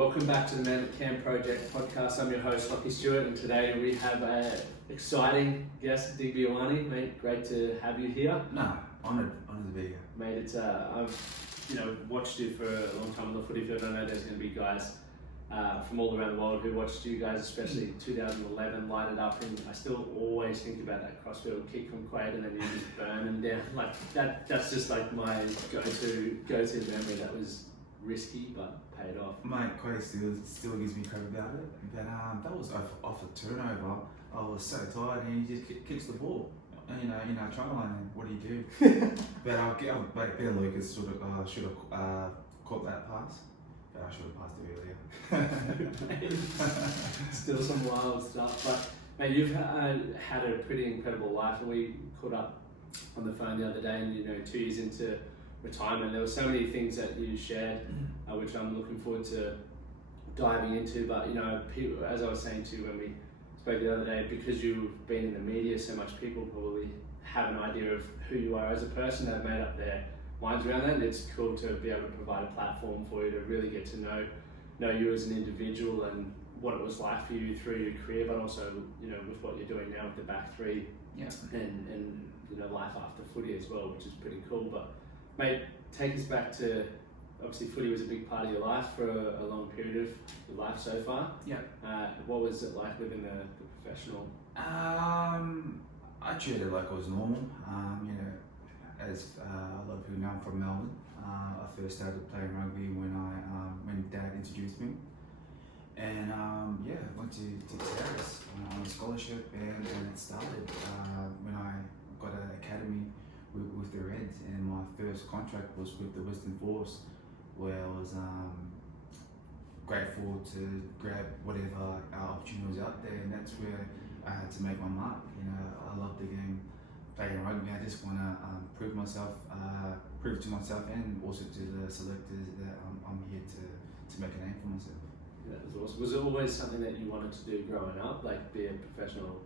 welcome back to the Man at Camp Project podcast. I'm your host, Lockie Stewart, and today we have an exciting guest, Digby Ioane. Mate, great to have you here. No, honoured to be here. Mate, it's I've watched you for a long time on the footy field. I know there's going to be guys from all around the world who watched you guys, especially 2011, light it up, and I still always think about that crossfield kick from Quaid and then you just burn them down. Like that's just like my go-to memory. That was risky but paid off. Mate, Quaid still gives me credit about it, but that was off a turnover. I was so tired and he just kicks the ball. You know, try line, and what do you do? But Ben Lucas should have caught that pass. But I should have passed it earlier. Still some wild stuff, but mate, you've had a pretty incredible life, and we caught up on the phone the other day, and 2 years into retirement, there were so many things that you shared, which I'm looking forward to diving into. But people, as I was saying to you when we spoke the other day, because you've been in the media so much, people probably have an idea of who you are as a person. They've made up their minds around that, and it's cool to be able to provide a platform for you to really get to know you as an individual and what it was like for you through your career, but also with what you're doing now with the back three, and life after footy as well, which is pretty cool. But mate, take us back to, obviously footy was a big part of your life for a long period of your life so far. Yeah. What was it like living the professional? I treated it like it was normal. As a lot of people know, I'm from Melbourne. I first started playing rugby when Dad introduced me, and I went to Sarah's on a scholarship, and it started when I got an academy with the Reds, and my first contract was with the Western Force, where I was grateful to grab whatever opportunity was out there, and that's where I had to make my mark. I love the game, playing rugby. I just want to prove to myself, and also to the selectors that I'm here to make a name for myself. Yeah, that was awesome. Was it always something that you wanted to do growing up, like be a professional?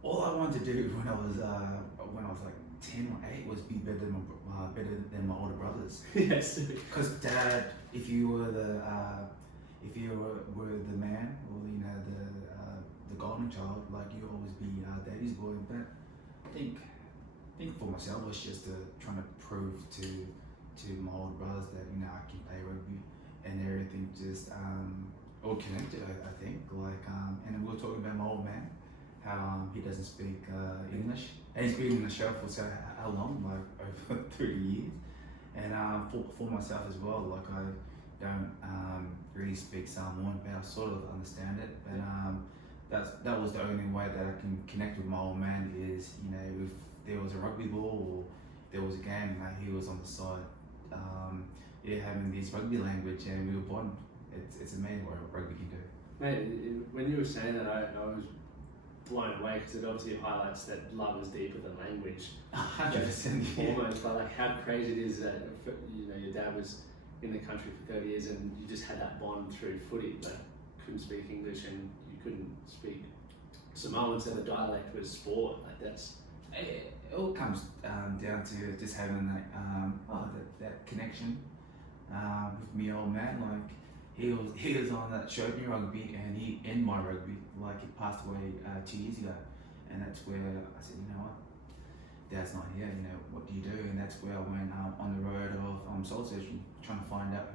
All I wanted to do when I was like 10 or 8 was be better than my older brothers. Yes. Because Dad, if you were the man, or the golden child, like you always be Daddy's boy. But I think for myself, was just trying to prove to my older brothers that I can play rugby, and everything just all connected. I think and we were talking about my old man, how he doesn't speak English, and he's been in the show for how long, like over 30 years. And for myself as well, like I don't really speak Samoan, but I sort of understand it. But that was the only way that I can connect with my old man, is if there was a rugby ball or there was a game, like he was on the side, having this rugby language, and we were born. It's amazing what rugby can do. Mate, when you were saying that, I was blown away, because it obviously highlights that love is deeper than language. 100%. Almost, but like how crazy it is that your dad was in the country for 30 years and you just had that bond through footy. Like, couldn't speak English and you couldn't speak Samoan, so the dialect was sport. Like that's. It all comes down to just having that connection with me old man. Like he was on that showed me rugby, and he in my rugby. Like he passed away 2 years ago, and that's where I said, what, Dad's not here. What do you do? And that's where I went on the road of soul searching, trying to find out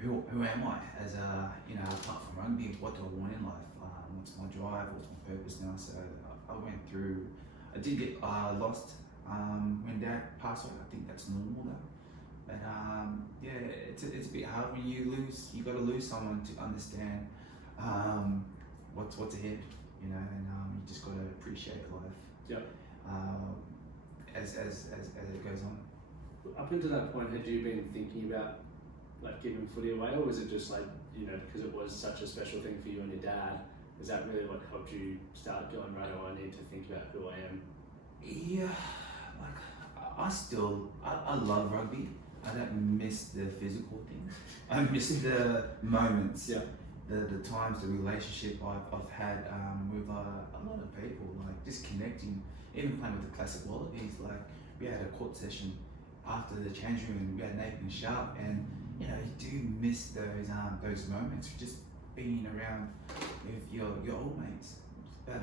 who am I as apart from rugby. What do I want in life? What's my drive? What's my purpose now? So I went through. I did get lost when Dad passed away. I think that's normal though. But it's a bit hard when you lose. You got to lose someone to understand what's ahead. And you just got to appreciate life. Yep. As it goes on. Up until that point, had you been thinking about like giving footy away, or was it just like because it was such a special thing for you and your dad? Is that really what helped you start going, right, I need to think about who I am? Yeah, like I love rugby. I don't miss the physical things. I miss the moments. Yeah. The times, the relationship I've had with a lot of people, like just connecting, even playing with the classic wallabies. Like we had a court session after the change room, we had Nathan Sharp, and you know, you do miss those moments, just being around with your old mates. But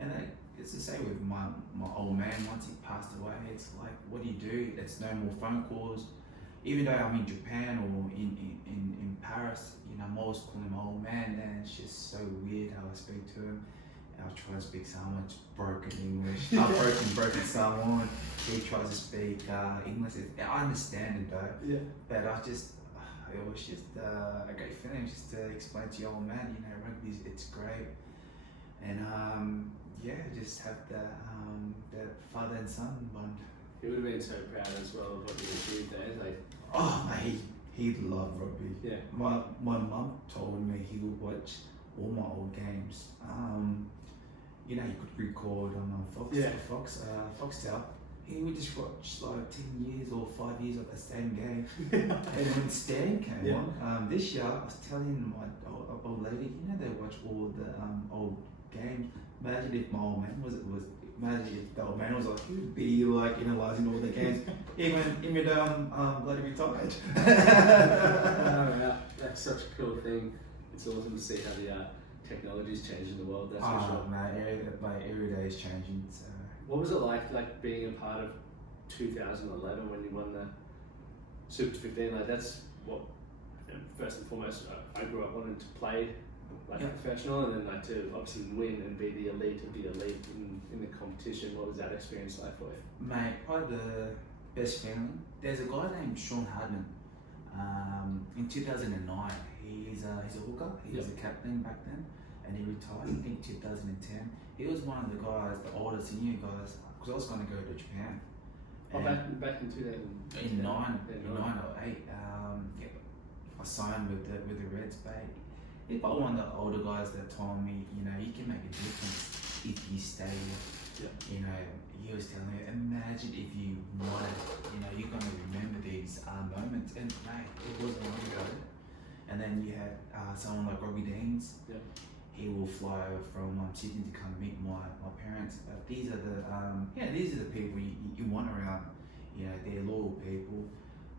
and it's the same with my old man. Once he passed away, it's like, what do you do? It's no more phone calls. Even though I'm in Japan or in Paris, you know, I'm always calling my old man, and it's just so weird how I speak to him. I'll try to speak Samoan, broken English, broken Samoan. He tries to speak English. I understand it though. Yeah. But it was just a great feeling just to explain to your old man, you know, rugby, it's great. And just have the father and son bond. He would have been so proud as well of what you achieved there. Like, oh, mate, he loved rugby. Yeah. My mum told me he would watch all my old games. You know, he could record on Foxtel. He would just watch like 10 years or 5 years of the same game. And when Stan came on, this year, I was telling my old lady, you know, they watch all the old games. Imagine if my old man imagine if the old man was like, he would be like analysing all the games, even though I'm bloody retired. That's such a cool thing. It's awesome to see how the technology's changing the world. That's for sure. Man, every day is changing. So. What was it like being a part of 2011 when you won the Super 15? Like, that's what, first and foremost, I grew up wanting to play like professional, and then like to obviously win and be the elite of the elite in the competition. What was that experience like for you? Mate, probably the best feeling. There's a guy named Sean Hardman. In 2009, he's a hooker. He was a captain back then, and he retired. I think 2010. He was one of the guys, the older senior guys, because I was going to go to Japan. Oh, back in 2009. In 9 or 8, I signed with the Reds, mate. He's probably one of the older guys that told me, you know, you can make a difference if you stay. You know, he was telling me, imagine if you won it, you know, you're going to remember these moments. And mate, it wasn't long ago. And then you had someone like Robbie Deans. Yeah. He will fly over from Sydney to come meet my parents. These are the people you want around. You know, they're loyal people.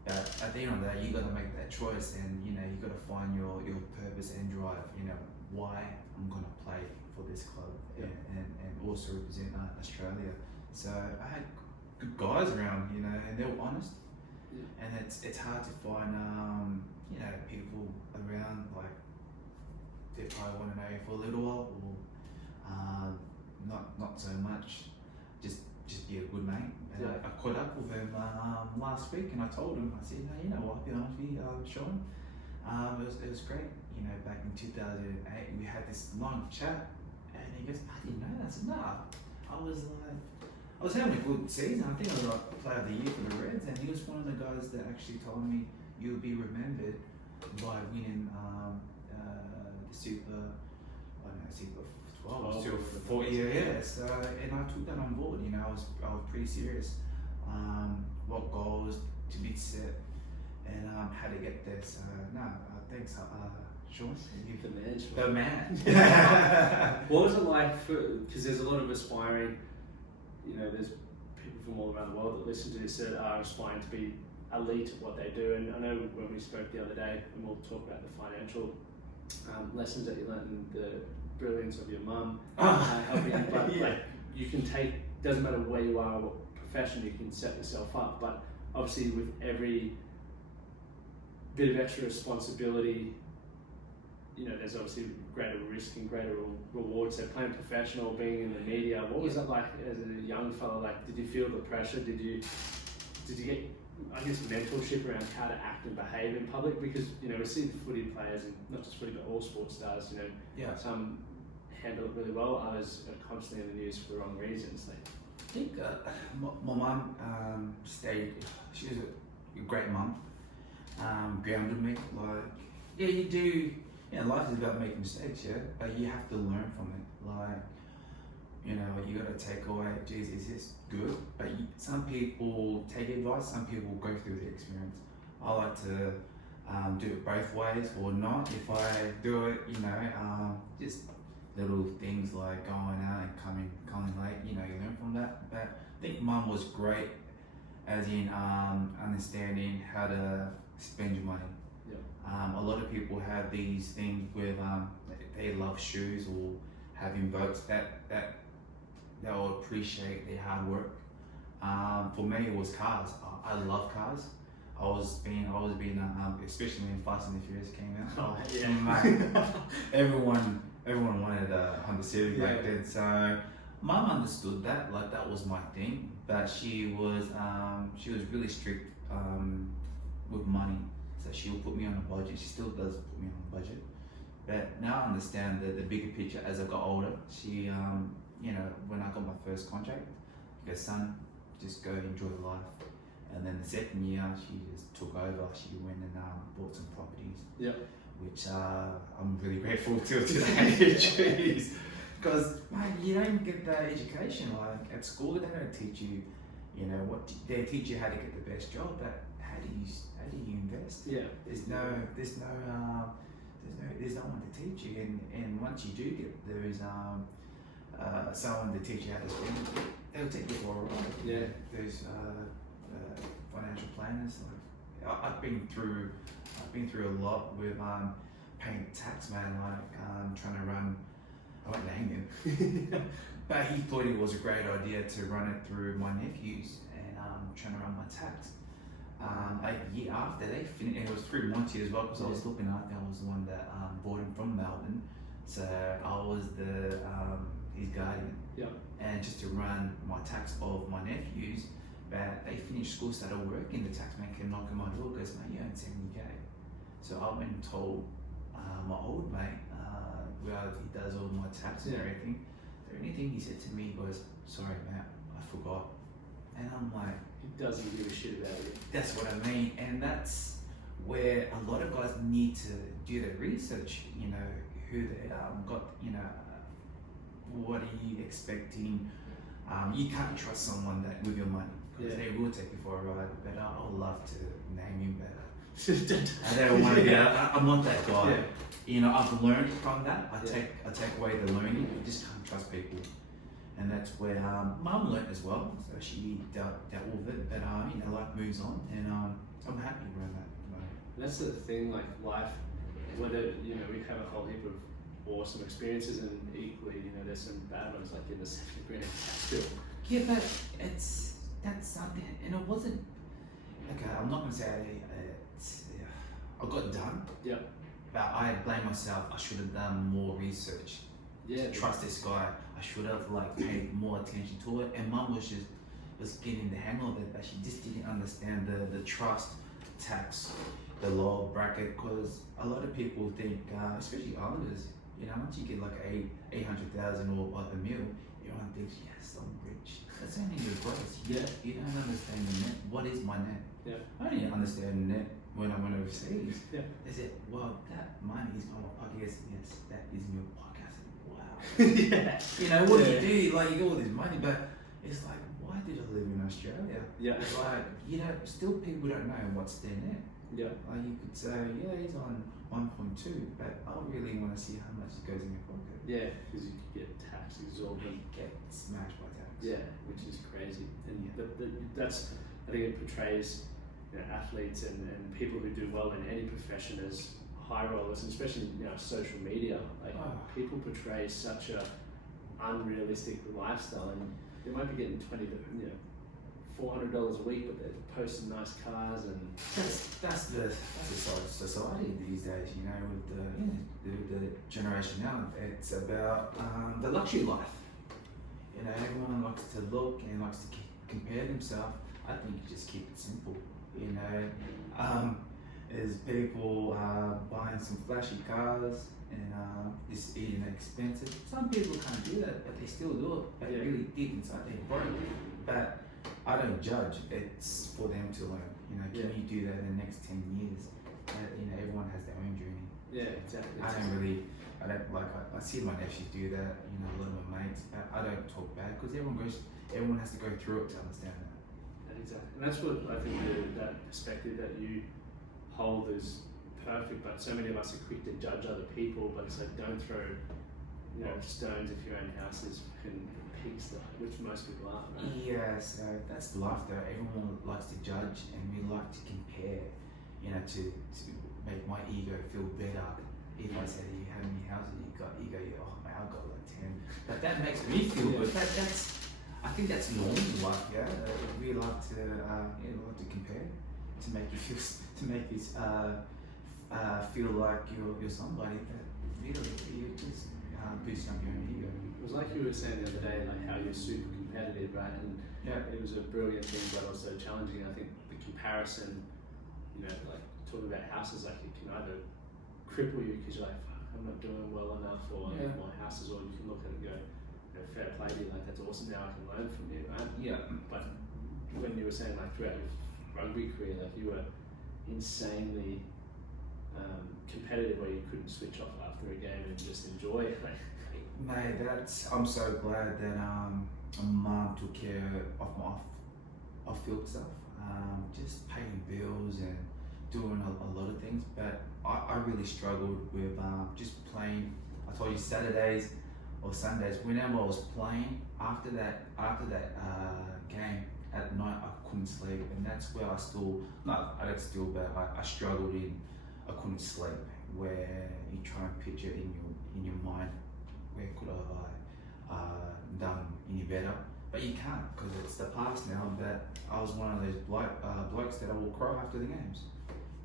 But at the end of the day, you got to make that choice, and you know, you got to find your purpose and drive. You know, why I'm gonna play for this club and also represent Australia. So I had good guys around, you know, and they were honest. Yeah. And it's hard to find you know, people around like they probably want to know you for a little while, or not so much. Just be a good mate. And I caught up with him last week, and I told him, I said, hey, you know what, I'll be honest with you, Sean, it was great. You know, back in 2008, we had this long chat, and he goes, I didn't know that. I said, nah. I was having a good season. I think I was like player of the year for the Reds, and he was one of the guys that actually told me you'll be remembered by winning the Super 12 or 4 years. And I took that on board. You know, I was pretty serious. What goals to be set, and how to get there. So thanks, Sean. The man. What was it like? Because there's a lot of aspiring. You know, there's people from all around the world that listen to this that are aspiring to be elite at what they do. And I know when we spoke the other day, and we'll talk about the financial lessons that you learned and the brilliance of your mum helping you, but like, you can take, doesn't matter where you are, what profession, you can set yourself up, but obviously with every bit of extra responsibility, you know, there's obviously greater risk and greater rewards. So playing professional, being in the media, what was it like as a young fella? Like, did you feel the pressure? Did you get, I guess, mentorship around how to act and behave in public? Because, you know, we see the footy players, and not just footy, but all sports stars, you know, some handle it really well, others are constantly in the news for the wrong reasons. I think my mum stayed, she was a great mum, grounded me. Like, you do, life is about making mistakes, but you have to learn from it. Like, you know, you got to take away, geez, is this good? But some people take advice, some people go through the experience. I like to do it both ways, or not. If I do it, you know, just little things like going out and coming late, you know, you learn from that. But I think mum was great as in understanding how to spend your money. A lot of people have these things with they love shoes or having boats that they'll appreciate their hard work. For me, it was cars. I love cars. I was being especially when Fast and the Furious came out. Oh, yeah. Mate, everyone wanted a Honda Civic Yeah. back then. So Mum understood that, like that was my thing. But she was really strict with money. So she will put me on a budget. She still does put me on a budget. But now I understand the bigger picture as I got older. She, when I got my first contract, she goes, son, just go enjoy life. And then the second year, she just took over. She went and bought some properties. Yep. Which I'm really grateful to today. Because, mate, you don't get that education. Like at school, they don't teach you, they teach you how to get the best job, but how do you invest? Yeah. There's no one to teach you, and once you do get there is someone to teach you how to spend it. They'll take you for a ride. Yeah. There's financial planners. Like I've been through a lot with paying tax, man. Like trying to run. I won't name him, but he thought it was a great idea to run it through my nephews and trying to run my tax. A year after they finished, and it was through Monty as well, because I was looking after. I was the one that bought him from Melbourne, so I was his guardian. Yeah. And just to run my tax of my nephews, but they finished school, started working. The taxman came knocking my door, goes, mate, you earn 70K. So I went and told my old mate, where he does all my tax and everything. The only thing he said to me was, sorry, mate, I forgot. And I'm like, He doesn't give a shit about you. that's what I mean, and that's where a lot of guys need to do their research. Who they got. What are you expecting? You can't trust someone that with your money, because they will take you for a ride. But I would love to name him better. I don't want to get. I'm not that guy. Yeah. I've learned from that. I take away the learning. You just can't trust people. And that's where Mum learnt as well, so she dealt with it. But life moves on, and I'm happy around that. And that's the thing, like life, whether we have a whole heap of awesome experiences, and equally, there's some bad ones, like in the second grade still. Yeah, but that's something, and it wasn't. Okay, I'm not gonna say I got done. Yeah. But I blame myself. I should have done more research. Yeah. To trust this guy. I should have paid more attention to it. And Mum was getting the hang of it, but she just didn't understand the trust tax, the lower bracket. Because a lot of people think, especially Islanders, once you get like 800,000 or a mil, everyone thinks, yes, I'm rich. That's only your gross. Yeah. You don't understand the net. What is my net? Yeah. I didn't understand the net when I went overseas. Yeah. They said, well, that money is on my pocket. Yes, that is in your pocket. I said, wow. Yeah. What do you do? Like, you got all this money, but it's like, why did I live in Australia? Yeah. It's like, still people don't know what's their net. Yeah. Like, you could say, yeah, he's on 1.2, but I really want to see how much goes in your pocket. Yeah, because you could get tax exorbitant. Get smashed by tax. Yeah, which is crazy. And that's, I think it portrays athletes and people who do well in any profession as high rollers, and especially social media. Like people portray such a unrealistic lifestyle, and they might be getting $400 a week, but they're posting nice cars, and that's the society these days. With the generation now, it's about the luxury life. Everyone likes to look and likes to compare themselves. I think you just keep it simple. Is people buying some flashy cars and it's eating expensive. Some people can't do that, but they still do it. But really deep inside they're broke. But I don't judge. It's for them to learn. Can you do that in the next 10 years? Everyone has their own journey. Yeah, exactly. I see my nephews do that. A lot of my mates. But I don't talk bad, because everyone has to go through it to understand that. Exactly, and that's what I think that perspective that you hold is perfect. But so many of us are quick to judge other people, but it's like don't throw you know, stones if your own house is fucking pigsty, which most people aren't, right? Yeah, so that's life though. Everyone likes to judge and we like to compare, you know, to make my ego feel better. If I say to you, how many houses you got? You go, yeah, oh man, I've got like 10. But that makes me feel good. I think that's normal in life, yeah. We like to, like to compare, to make you feel, feel like you're somebody. But really, you just boost up your own ego. It was like you were saying the other day, like how you're super competitive, right? And it was a brilliant thing, but also challenging. I think the comparison, you know, like talking about houses, like it can either cripple you because you're like, fuck, I'm not doing well enough, or my houses, or you can look at it and go, you know, fair play to you, like that's awesome. Now I can learn from you, right? Yeah. But when you were saying like throughout your rugby career, like you were insanely competitive, where you couldn't switch off after a game and just enjoy it. Mate, I'm so glad that Mum took care of my off-field stuff, just paying bills and doing a lot of things. But I really struggled with just playing. I told you Saturdays or Sundays. Whenever I was playing, after that game at night, I couldn't sleep, and that's where I struggled in. I couldn't sleep, where you try and picture in your mind, where could I done any better? But you can't, because it's the past now. But I was one of those blokes that I will cry after the games.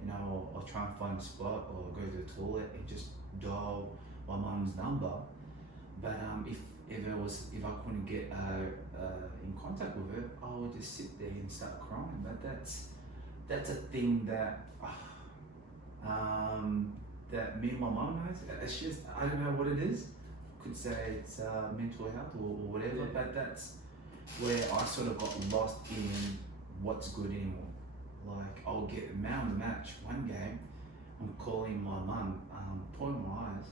You know, I'll try and find a spot or go to the toilet and just dial my mum's number. But if I couldn't get in contact with her, I would just sit there and start crying. But that's a thing that that me and my mum knows. It's just, I don't know what it is. Could say it's mental health or whatever, but that's where I sort of got lost in what's good anymore. Like, I'll get man of the match one game, I'm calling my mum, pouring my eyes,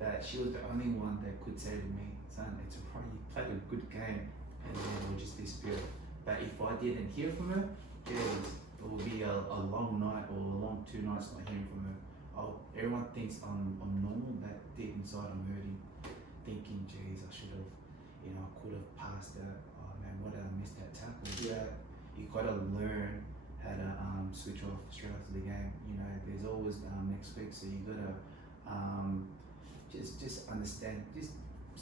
that she was the only one that could say to me, son, it's alright, you played a good game, and then it will just disappear. But if I didn't hear from her, geez, it will be a long night or a long 2 nights not hearing from her. Everyone thinks I'm normal, but deep inside I'm hurting, thinking, geez, I should have, you know, I could have passed that. Oh man, what did I miss that tackle? Yeah, you gotta learn how to switch off straight after the game. You know, there's always next week, so you gotta just understand. It's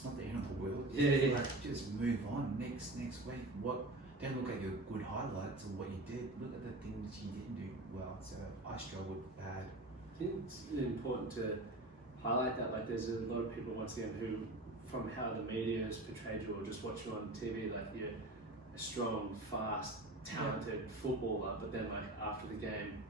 not the end of the world. Like, just move on. Next week, don't look at your good highlights or what you did. Look at the things you didn't do well. So I struggled bad. I think it's important to highlight that. Like, there's a lot of people, once again, who, from how the media has portrayed you or just watch you on TV, like you're a strong, fast, talented footballer, but then like after the game,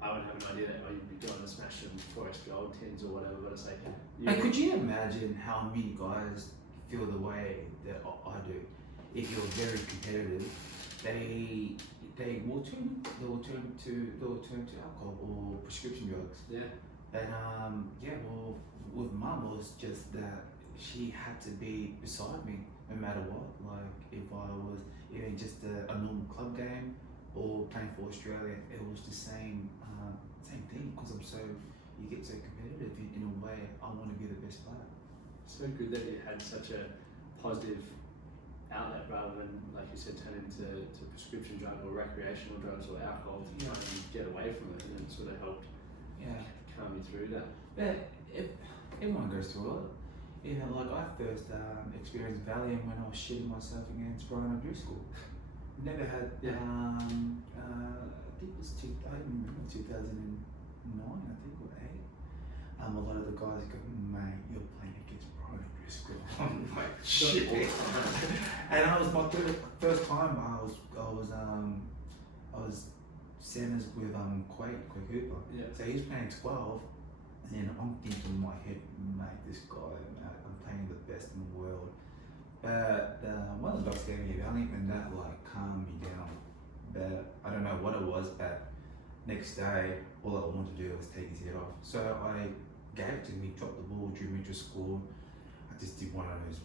I would have an idea that you'd be going and smashing Forest Gold tins or whatever. But it's like, and could you imagine how many guys feel the way that I do? If you're very competitive, they will turn to alcohol or prescription drugs. Yeah. But well, with Mum, it was just that she had to be beside me no matter what. Like, if I was even just a normal club game or playing for Australia, it was the same thing, because you get so competitive in a way. I want to be the best player. So good that you had such a positive outlet rather than, like you said, turn into prescription drug or recreational drugs or alcohol to try and get away from it, and it sort of helped calm you through that. Yeah, everyone goes through it. You know, like I first experienced Valium when I was shitting myself against Brian O'Driscoll. Never had. I think it was 2009, I think, or 8. A lot of the guys go, mate, you're playing against Brian O'Driscoll. I'm like, shit. And I was my first time. I was centers with Quake Hooper. Yeah. So he's playing 12, and I'm thinking in my head, mate, this guy, I'm playing the best in the world. But one of the dogs gave me a Valium, and that like calmed me down. But I don't know what it was, but next day, all I wanted to do was take his head off. So I gave it to him, he dropped the ball, drew me to score. I just did one of those,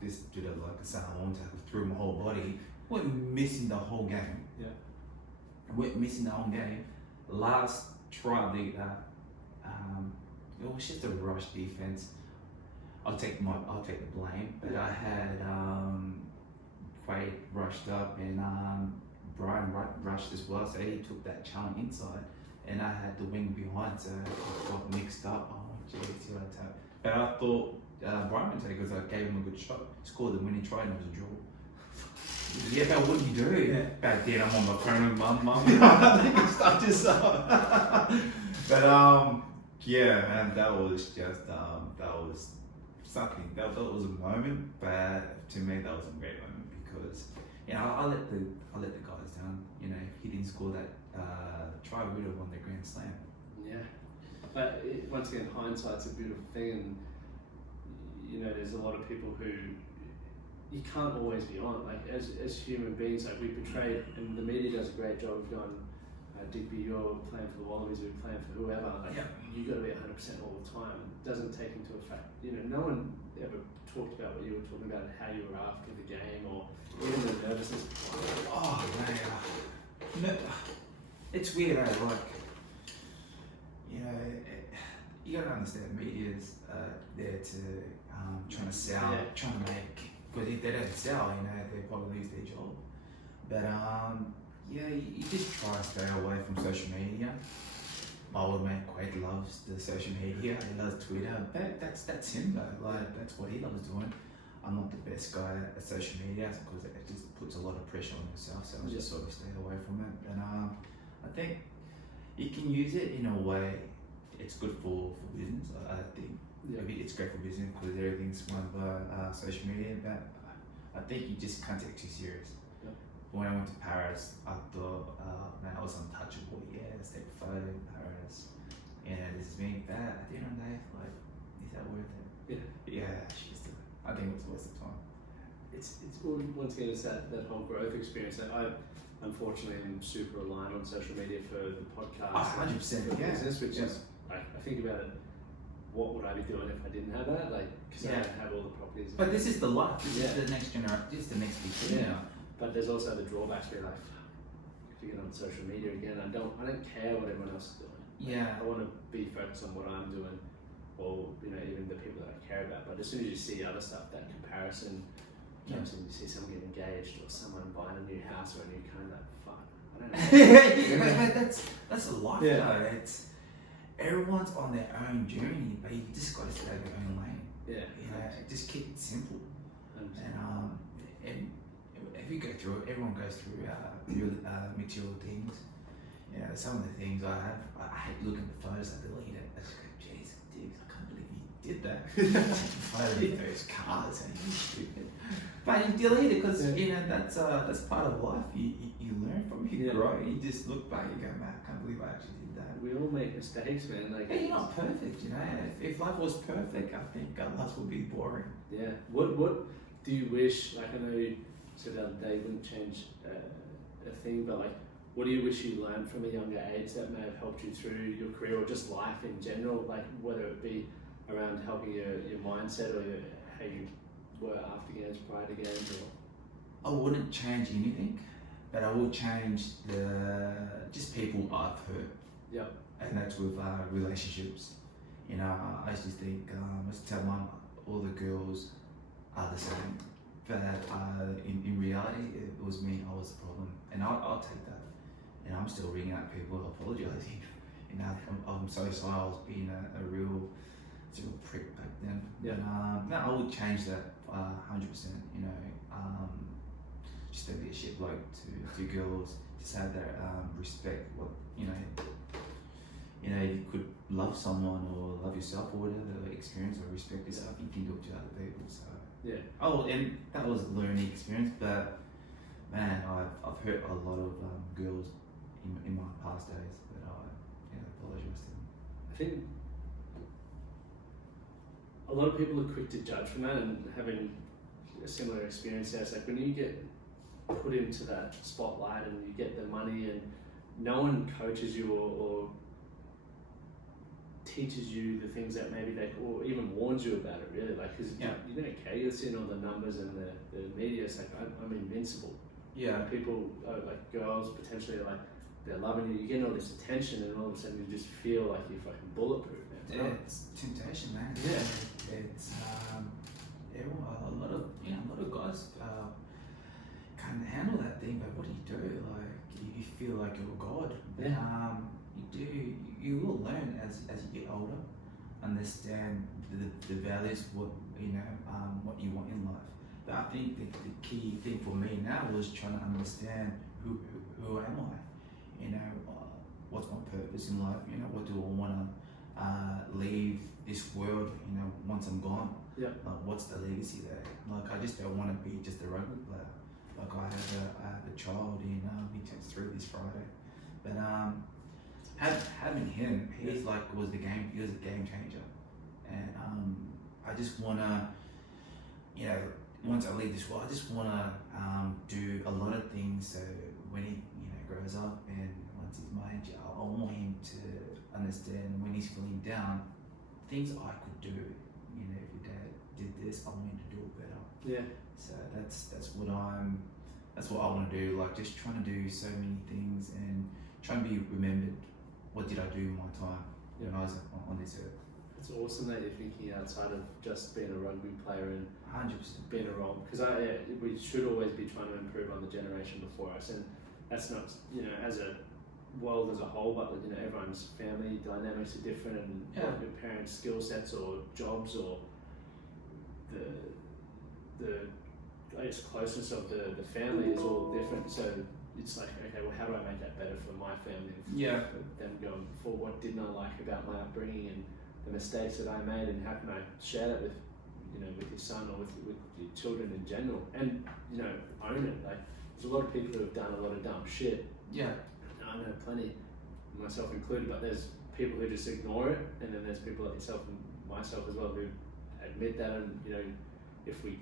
this did it like a Samoan tackle through my whole body. Went missing the whole game. Yeah. Went missing the whole game. Last try, it was just a rush defense. I'll take the blame. But I had Quade rushed up and Brian rushed as well, so he took that challenge inside, and I had the wing behind, so it got mixed up. Oh jeez, what I tell. But I thought Brian would take it because I gave him a good shot, scored the winning try, and it was a draw. Yeah, but what do you do? Yeah. Back then, I'm on my phone with mum. I think I stuffed yourself. But yeah, and that was just that was something. That was a moment, but to me, that was a great moment because I let the guys down. You know, if he didn't score that try, we would have won the Grand Slam. Yeah, but once again, hindsight's a beautiful thing, and there's a lot of people who you can't always be on. Like as human beings, like we portray, and the media does a great job of going, Digby, you're playing for the Wallabies, you're playing for whoever. Like you got to be 100% all the time. It doesn't take into effect. No one ever talked about what you were talking about, how you were after the game, or even the nervousness. Oh man, it's weird. Like you got to understand, media's there to trying to sell, trying to make. Because if they don't sell, they probably lose their job. But you just try to stay away from social media. My old mate Quade loves the social media. He loves Twitter. But that's him though. Like that's what he loves doing. I'm not the best guy at social media because it just puts a lot of pressure on yourself. So I just sort of stayed away from it. And I think you can use it in a way. It's good for business. I think. Maybe it's great for business because everything's run by social media, but I think you just can't take it too serious. Yep. When I went to Paris, I thought, man, I was untouchable. Yeah, let's take a photo in Paris. This is me. But at the end of the day, like, is that worth it? Yeah, I think it was a waste of time. It's once again, it's that whole growth experience that I unfortunately am super reliant on social media for the podcast. 100%, for business, which is, I think about it. What would I be doing if I didn't have that? Like, because I don't have all the properties. But this is the life. This is the next generation. This is the next big thing now. But there's also the drawbacks where like, if you get on social media again, I don't care what everyone else is doing. Yeah. I want to be focused on what I'm doing, or even the people that I care about. But as soon as you see other stuff, that comparison jumps in. You see someone get engaged, or someone buying a new house or a new car, like fuck. I don't know. That's a life though. Everyone's on their own journey, but you just got to stay in your own lane. Just keep it simple. And if you go through it, everyone goes through material things. Some of the things I have, I hate looking at the photos, I delete it. I just go, jeez, Diggs, I can't believe you did that. Taking photos of those cars and you're stupid. But you delete it because that's part of life. You learn from it, you grow. You just look back, you go, man, I can't believe I actually did that. We all make mistakes, man. Like, you're not perfect, If life was perfect, I think our lives would be boring. Yeah. What do you wish? Like, I know you said the other day you wouldn't change a thing, but like, what do you wish you learned from a younger age that may have helped you through your career or just life in general? Like, whether it be around helping your mindset or how you were after games, prior to games, or. I wouldn't change anything, but I would change just people I've hurt. Yep. And that's with relationships. I used to think, I used to tell mum all the girls are the same. But in reality, it was me, I was the problem. And I'll take that. And I'm still ringing out people apologising. I'm so sorry I was being a real prick back then. Yeah. No, I would change that 100%. Just don't be a shit bloke to girls. Just have that respect. You could love someone or love yourself or whatever, experience or respect yourself, you can do it to other people. So and that was a learning experience. But man, I've hurt a lot of girls in my past days, but I apologise to them. I think a lot of people are quick to judge from that, and having a similar experience there. It's like when you get put into that spotlight and you get the money and no one coaches you or teaches you the things that maybe or even warns you about it, really, like, because you don't care, you're seeing all the numbers and the media, it's like, I'm invincible. Yeah. People, like girls potentially, like, they're loving you, you're getting all this attention, and all of a sudden you just feel like you're fucking bulletproof, man. Yeah, it's temptation, man. Yeah. It's well, a lot of guys can't handle that thing. But what do? Like you feel like you're a god. Yeah. You will learn as you get older, understand the values, what what you want in life. But I think the key thing for me now was trying to understand who am I, what's my purpose in life, what do I want to leave this world, once I'm gone. Yeah. Like, what's the legacy there? Like, I just don't want to be just a rugby player. Like, I have a child he turns 3 this Friday, but having him, he was a game changer, and I just wanna, once I leave this world, I just wanna do a lot of things. So when he grows up and once he's my age, I want him to understand when he's feeling down, things I could do. If your dad did this, I want him to do it better. Yeah. So that's what I want to do. Like, just trying to do so many things and trying to be remembered. What did I do in my time when I was on this earth? It's awesome that you're thinking outside of just being a rugby player and 100%. being a role, because we should always be trying to improve on the generation before us, and that's not as a world as a whole, but everyone's family dynamics are different, and what your parents' skill sets or jobs or the I guess closeness of the family is all different. So it's like, okay, well, how do I make that better for my family? For them going forward, what didn't I like about my upbringing and the mistakes that I made, and how can I share that with with your son or with your children in general, and own it. Like, there's a lot of people who have done a lot of dumb shit. Yeah. I know plenty, myself included, but there's people who just ignore it, and then there's people like yourself and myself as well who admit that, and if we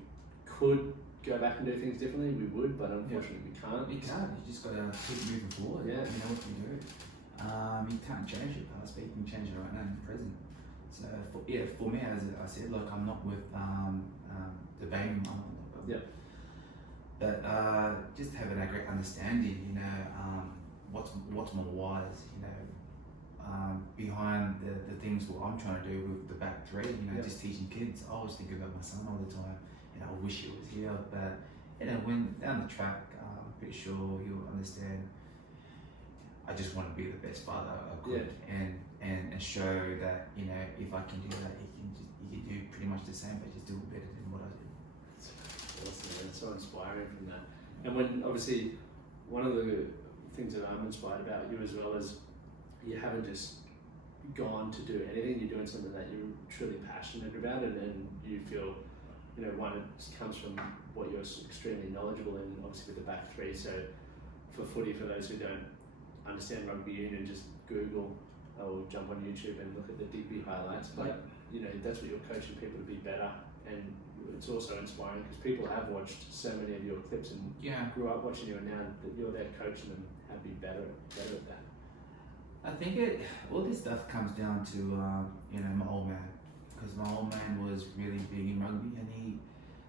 could go back and do things differently, we would, but unfortunately we can't. You can't. You just gotta keep moving forward. Yeah. You know what you do. You can't change your past, but you can change it right now in the present. So for me, as I said, like, I'm not with the baby mama. Yeah. But just having a great understanding, what's my whys, behind the things what I'm trying to do with the back 3, just teaching kids. I always think about my son all the time. I wish he was here, but when down the track, I'm pretty sure he'll understand. I just want to be the best father I could, and show that if I can do that, he can do pretty much the same, but just do it better than what I did. Awesome, it's so inspiring from that. And when obviously one of the things that I'm inspired about you as well is you haven't just gone to do anything. You're doing something that you're truly passionate about, and then you feel one, it comes from what you're extremely knowledgeable in, obviously with the back 3. So for footy, for those who don't understand rugby union, just Google or jump on YouTube and look at the Digby highlights. But that's what you're coaching people to be better, and it's also inspiring because people have watched so many of your clips and grew up watching you, and now that you're there coaching them how to be better at that. I think all this stuff comes down to my old man, because my old man was really big in rugby, and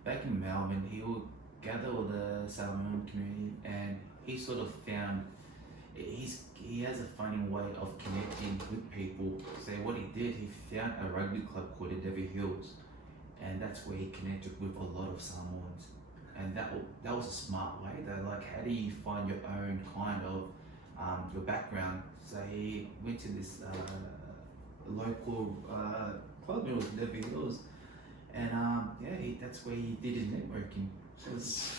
back in Melbourne, he would gather all the Salomon community, and he sort of found he has a funny way of connecting with people. So what he did, he found a rugby club called the Digby Hills, and that's where he connected with a lot of Samoans. And that was a smart way though. Like, how do you find your own kind of your background? So he went to this local club, it was Digby Hills, and that's where he did his networking. So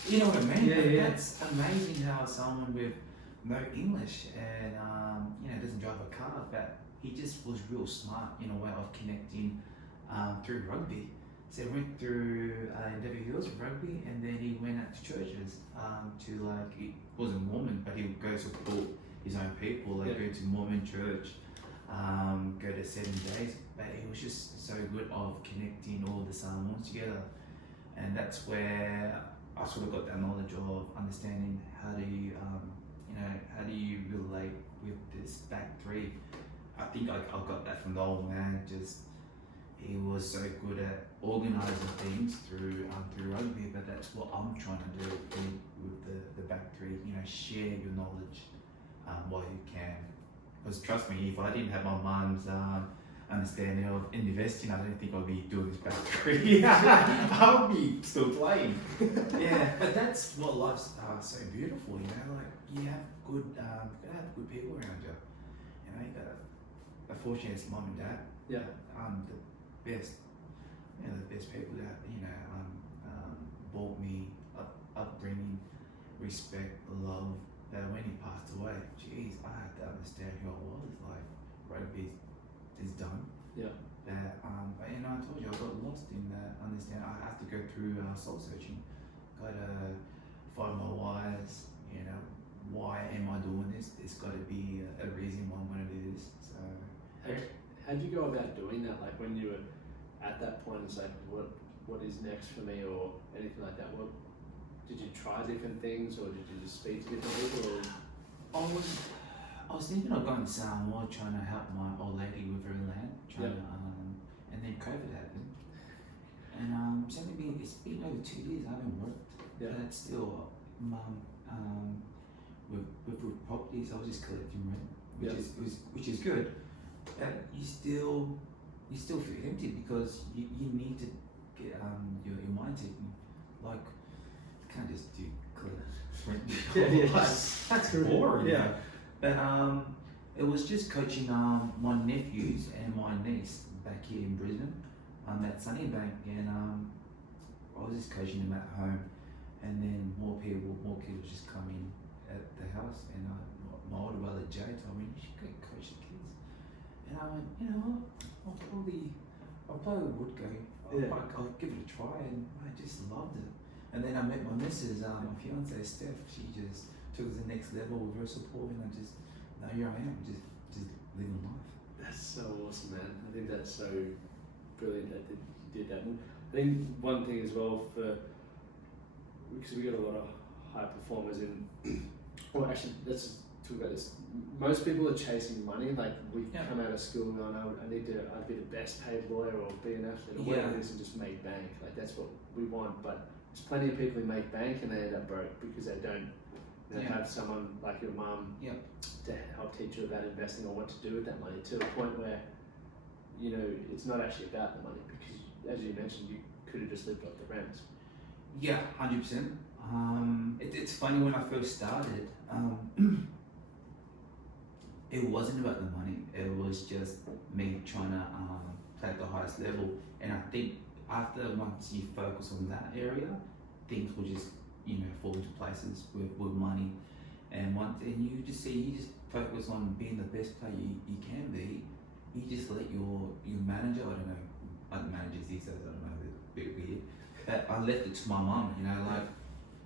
you know what I mean? That's amazing how someone with no English and doesn't drive a car, but he just was real smart in a way of connecting through rugby. So he went through Digby Hills rugby, and then he went out to churches he wasn't Mormon, but he would go support his own people, go to Mormon church, go to 7 days, but he was just so good of connecting all the Samoans together. And that's where I sort of got that knowledge of understanding how do you relate with this back 3. I think I got that from the old man. Just he was so good at organising things through rugby, but that's what I'm trying to do with the back 3. Share your knowledge, while you can. Because trust me, if I didn't have my mum's understanding of investing, I don't think I'd be doing this back career. I would be still playing. Yeah, but that's what life's so beautiful, you know. Like you have good, you gotta have good people around you. You know, you got a fortunate mum and dad. Yeah. The best, you know, the best people that brought me upbringing, respect, love. That when he passed away, geez, I had to understand who I was. Like rugby is done. Yeah. That you know, I told you I got lost in that. Understand, I have to go through soul searching. Gotta find my whys. You know, why am I doing this? There's got to be a reason why I'm going to do this. So. How'd you go about doing that? Like when you were at that point, it's like, what is next for me, or anything like that? What did you try different things, or did you just speak to different people? Or? I was thinking of going to Samoa, trying to help my old lady with her land, and then COVID happened, and it's been over 2 years. I haven't worked, but still, with properties, I was just collecting rent, which is good. But you still feel empty because you need to get your mind taken. Like you can't just do rent. That's boring. Yeah. But it was just coaching my nephews and my niece back here in Brisbane at Sunnybank, and I was just coaching them at home, and then more kids just come in at the house, and my older brother Jay told me, you should go coach the kids. And I went, you know what, I'll probably would go. I'll give it a try, and I just loved it. And then I met my missus, my fiance Steph. She just took it to the next level with her support, and now here I am, just living life. That's so awesome, man. I think that's so brilliant that you did that. And I think one thing as well, because we got a lot of high performers in, well actually let's talk about this. Most people are chasing money. Like we come out of school and I'd be the best paid lawyer or be an athlete or whatever it is and just make bank. Like that's what we want. But there's plenty of people who make bank and they end up broke because they don't have someone like your mum to help teach you about investing or what to do with that money, to the point where, you know, it's not actually about the money, because as you mentioned, you could have just lived off the rent. Yeah, 100%. It's funny, when I first started, it wasn't about the money. It was just me trying to play at the highest level. And I think once you focus on that area, things will just, you know, fall into places with money. And you just focus on being the best player you can be. You just let your manager, I don't know, other managers these days, I don't know, they're a bit weird. But I left it to my mum, you know, like,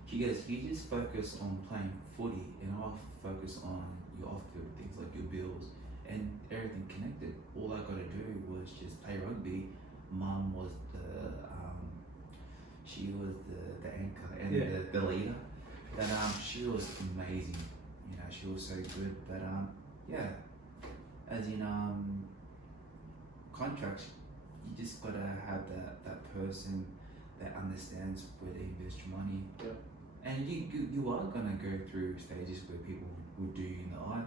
she goes, you just focus on playing footy, and I'll focus on your off-field things like your bills and everything connected. All I got to do was just play rugby. Mum was she was the anchor and the leader. But she was amazing. You know, she was so good. But as in contracts, you just gotta have that person that understands where they invest your money. Yeah. And you are gonna go through stages where people will do you in the eye,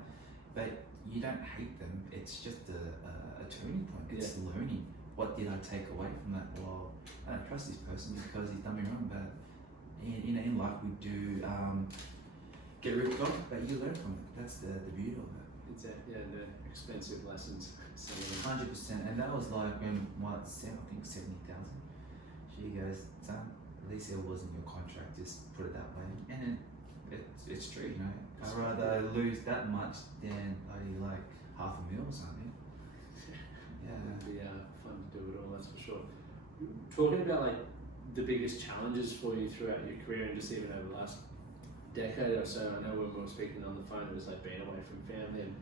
but you don't hate them. It's just a turning point. It's learning. What did I take away from that? Well, I don't trust this person because he's done me wrong. But in life we do get ripped off, but you learn from it. That's the beauty of it. Exactly. Yeah, the expensive lessons. 100%. And that was like when I think 70,000. She goes, son, at least it wasn't your contract. Just put it that way. And it's true, you know. I'd rather lose that much than like $500,000 or something. Yeah. It'd be fun to do it all, that's for sure. Talking about like the biggest challenges for you throughout your career and just even over the last decade or so, I know when we were speaking on the phone, it was like being away from family, and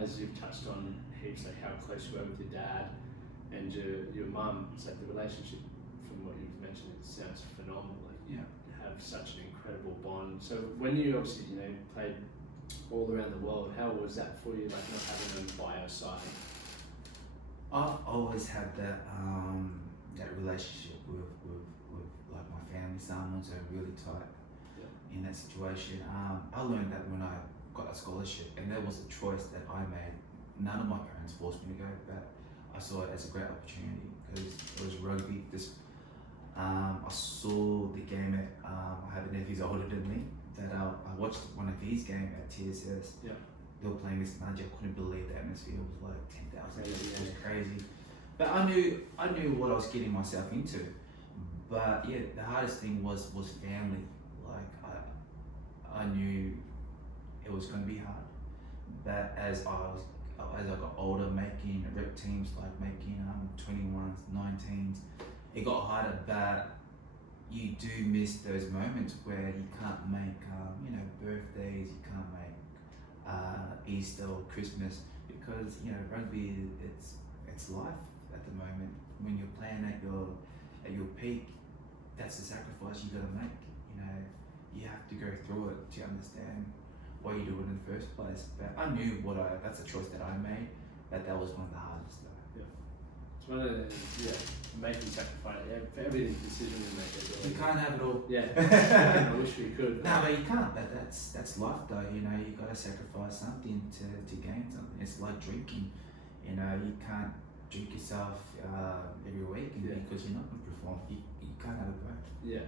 as you've touched on heaps, like how close you were with your dad and your mum, it's like the relationship, from what you've mentioned, it sounds phenomenal. Like you have such an incredible bond. So when you obviously, you know, played all around the world, how was that for you, like not having them by your side? I've always had that relationship with like my family. Someone's really tight in that situation. I learned that when I got a scholarship, and that was a choice that I made. None of my parents forced me to go, but I saw it as a great opportunity because it was rugby. I saw the game at, I have a nephew who's older than me, that I watched one of his games at TSS. Yeah. They were playing this Nudge. I couldn't believe the atmosphere. It was like 10,000. Yeah. It was crazy. But I knew what I was getting myself into. But yeah, the hardest thing was family. Like I knew it was going to be hard. But as I got older, making rep teams, like making 21s, 19s, it got harder. But you do miss those moments where you can't make birthdays, you can't make Easter or Christmas, because rugby, it's life at the moment. When you're playing at your peak, that's the sacrifice you gotta make. You have to go through it to understand why you do it in the first place. But I knew that's a choice that I made, but that was one of the hardest though. Yeah. It's one of the making sacrifice. For every decision we make, You can't have it all. Yeah. I wish we could. No, but you can't. But that's life though. You gotta sacrifice something to gain something. It's like drinking. You can't drink yourself every week, and because you're not going to perform, you can't have a break. Yeah.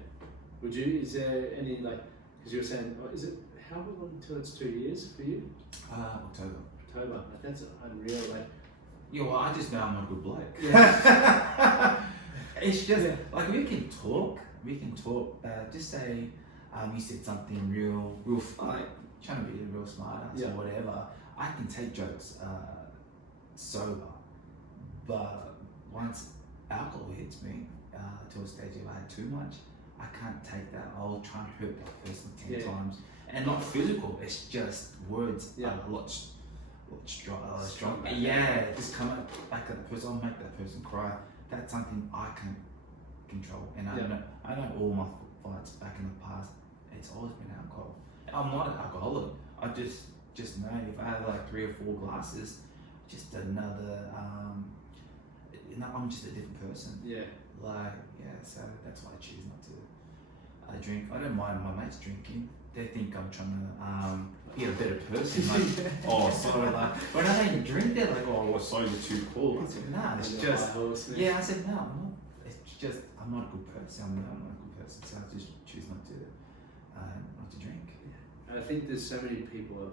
Would you? Is there any because you were saying, is it how long until it's 2 years for you? October. October. That's unreal. Yeah, well, I just know I'm a good bloke. Yeah. It's just like we can talk, just say you said something real like trying to be a real smart ass or whatever. I can take jokes sober, but once alcohol hits me to a stage if I had too much, I can't take that. I'll try and hurt that person 10 times, and not physical, it's just words. A lot strong. Yeah, just come back at the person. I'll make that person cry. That's something I can control, and I know all my fights back in the past. It's always been alcohol. I'm not an alcoholic. I just know if I have like 3 or 4 glasses, just another. I'm just a different person. Yeah. So that's why I choose not to drink. I don't mind my mates drinking. They think I'm trying to be a better person. Like, oh, sorry, like when I don't drink, they're like, oh, well, sorry, you're too cool. I said, nah, it's just. I said, no, I'm not. It's just I'm not a good person. I'm not a good person, so I just choose not to drink. And I think there's so many people.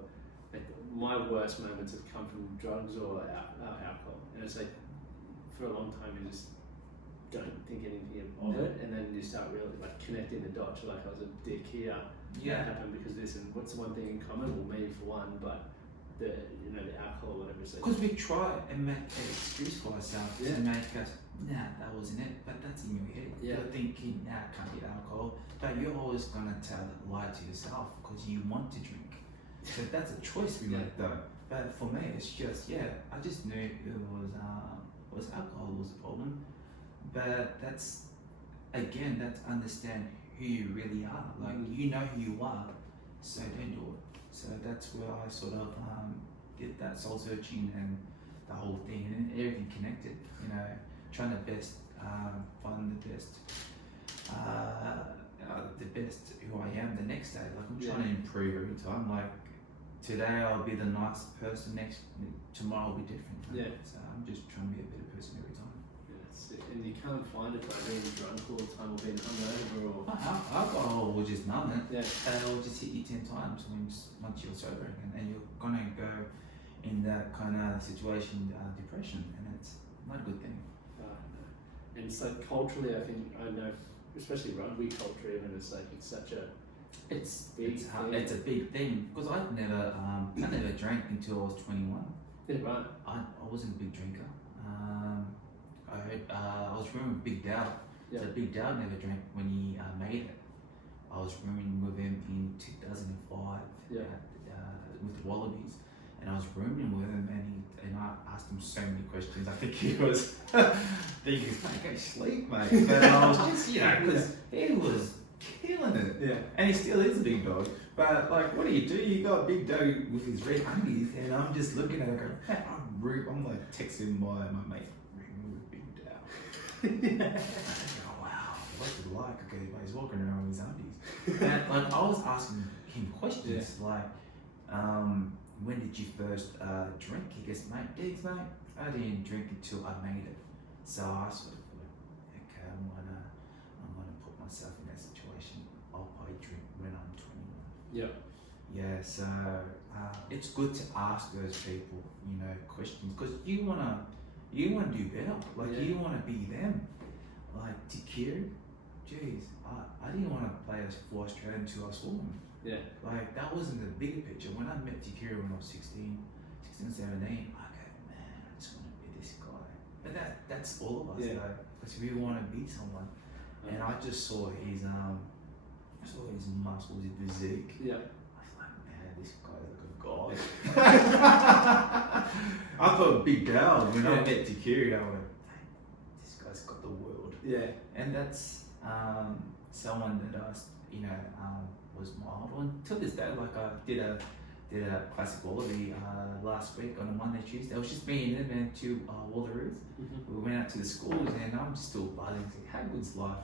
My worst moments have come from drugs or alcohol, and it's like for a long time you just don't think anything of it, and then you start really connecting the dots. You're like, I was a dick here. That happened because of this, and what's the one thing in common? Well, me for one, but the alcohol or whatever. Because we try and make an excuse for ourselves to make us, nah, that wasn't it. But that's in your head. You're thinking, nah, I can't get alcohol. But you're always gonna lie to yourself because you want to drink. So that's a choice we make though. But for me, it's just I just knew it was alcohol was the problem. But that's understand who you really are. Like you know who you are, so don't do it. So that's where I sort of did that soul searching and the whole thing and everything connected. Trying to find the best who I am the next day. Like I'm trying to improve every time. Like today I'll be the nice person. Tomorrow will be different. So I'm just trying to be a better person every time. And you can't find it by being drunk all the time or being hungover or. Alcohol will just numb it. It'll just hit you 10 times once you're sober again, and you're gonna go in that kind of situation, depression, and it's not a good thing. And it's like culturally, I know, especially rugby culture, even it's such a. It's a big thing because I never drank until I was 21. Yeah, right. I wasn't a big drinker. I heard I was rooming with Big Dowd. So Big Dowd never drank when he made it. I was rooming with him in 2005 with the Wallabies, and I was rooming with him, and I asked him so many questions. I think he was thinking, "Mate, go sleep, mate." But I was just because he was killing it. And he still is a big dog. But what do? You got a Big Dog with his red undies, and I'm just looking at it going, "Man, I'm like texting my mate. Oh wow, what's it like? Okay, but he's walking around with his undies. And I was asking him questions When did you first drink? He goes, mate, Diggs, mate, I didn't drink until I made it. So I sort of thought, okay, I'm gonna put myself in that situation. I'll probably drink when I'm 21. Yeah. Yeah, so it's good to ask those people, you know, questions, because you wanna do better. Like you wanna be them. Like Tikiri, geez, I didn't want to play for Australia until I saw him. Yeah. Like that wasn't the bigger picture. When I met Tikiri when I was 16, 17, I go, man, I just want to be this guy. But that's all of us, though, because we want to be someone. And I just saw his muscles, his physique. Yeah. I was like, man, this guy's like a god. I thought big girl when I met Tikiri. I went, this guy's got the world. Yeah. And that's someone that I, was my idol. And to this day, like I did a classic wallaby last week on a Monday, Tuesday. It was just me and him and two wallaroos. Mm-hmm. We went out to the schools and I'm still buzzing. Like, how good's life?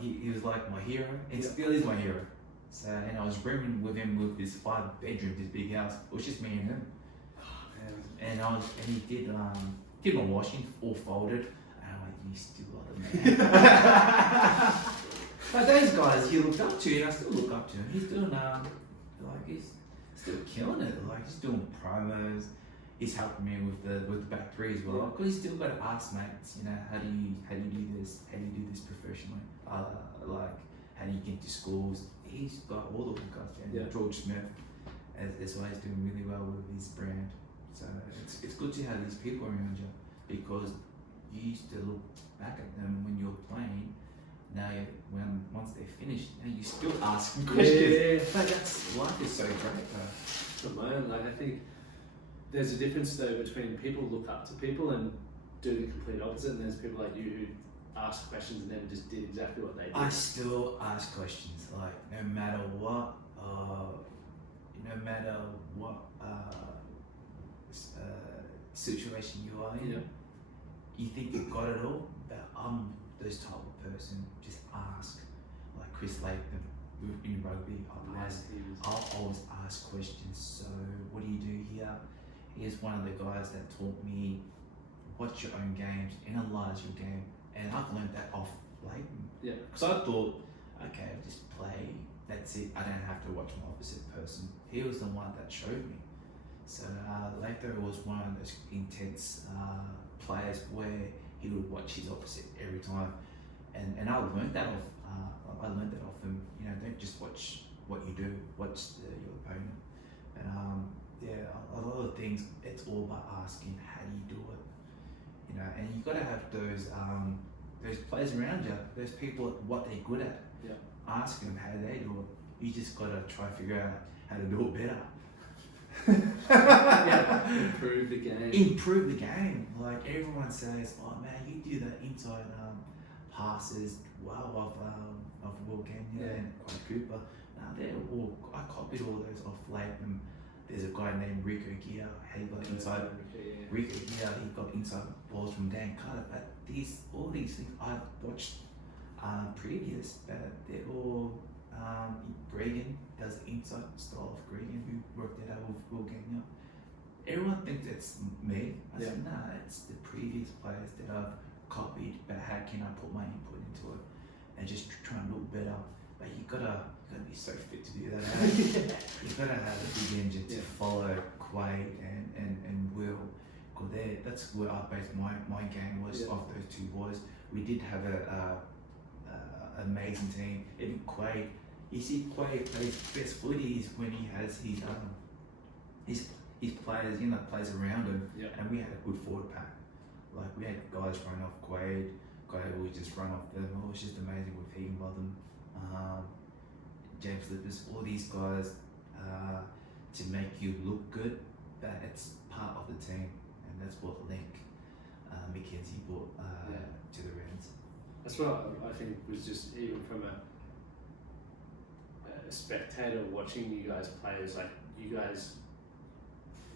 He was like my hero and still is my hero. So, and I was rooming with him with this 5 bedroom, this big house. It was just me and him. And he did my washing, all folded. And I'm like, you still are the man. But those guys he looked up to, and I still look up to him. He's doing he's still killing it. Like he's doing promos. He's helping me with the back three as well. Because he's still got to ask mates, you know, how do you do this? How do you do this professionally? Like how do you get to schools? He's got all the guys down. George Smith, as well, he's doing really well with his brand. So it's good to have these people around you, because you used to look back at them when you were playing. Now, once they're finished, now you still ask them questions. Yeah. But that's life is so great, though. At the moment, like I think there's a difference though between people look up to people and do the complete opposite, and there's people like you who ask questions and then just did exactly what they did. I still ask questions, like no matter what situation you are in. You think you've got it all, but I'm this type of person. Just ask, like Chris Latham in rugby. I'll always ask questions. So what do you do here? He's one of the guys that taught me watch your own games, analyze your game, and I've learned that off Latham. Yeah. Because I thought, okay, I'll just play. That's it. I don't have to watch my opposite person. He was the one that showed me. So Latham was one of those intense players where he would watch his opposite every time, and I learned that off him. You know, don't just watch what you do, watch your opponent. And a lot of things, it's all about asking how do you do it. You know, and you got to have those players around you, those people what they're good at. Yeah. Ask them how they do it. You just got to try to figure out how to do it better. Improve the game. Improve the game. Like everyone says, oh man, you do the inside passes well of Will Kenya and Quad Cooper. Now I copied all those off Latham. There's a guy named Rico Gia. He got inside. Rico Gia, he got inside balls from Dan Carter. But all these things I've watched previous. They're all Gregan does the inside style of Gregan, who worked it out with Will Kenya. Everyone thinks it's me. I said, nah, it's the previous players that I've copied, but how can I put my input into it and just try and look better? But you gotta be so fit to do that. You gotta have a big engine to follow Quade and Will. Cause that's where I based my game was off those two boys. We did have a amazing team. Even Quade, you see Quade plays best footy when he has his players, plays around him, and we had a good forward pack. Like we had guys run off Quade would just run off them. It was just amazing with Higginbotham, James Lippis, all these guys to make you look good. But it's part of the team, and that's what Link Mackenzie brought to the Reds. That's what I think was just even from a spectator watching you guys play. It was like you guys.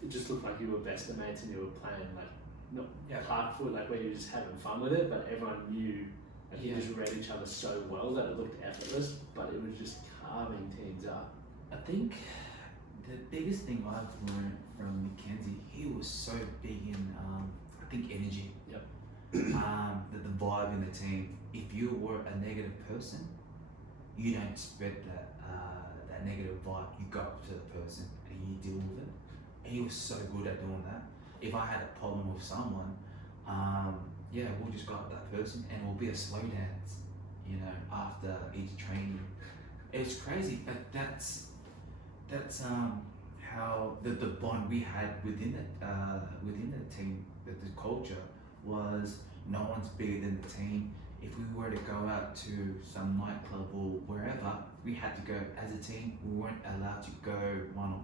It just looked like you were best of mates and you were playing not hard foot, like where you were just having fun with it, but everyone knew you just read each other so well that it looked effortless, but it was just carving teams up. I think the biggest thing I've learned from Mackenzie, he was so big in, I think, energy. Yep. The vibe in the team. If you were a negative person, you don't spread that negative vibe. You go up to the person and you deal with it. And he was so good at doing that. If I had a problem with someone, yeah, we'll just go up to that person and we'll be a slow dance, you know, after each training. It's crazy, but that's how the bond we had within the team, the culture was no one's bigger than the team. If we were to go out to some nightclub or wherever, we had to go as a team. We weren't allowed to go one-off.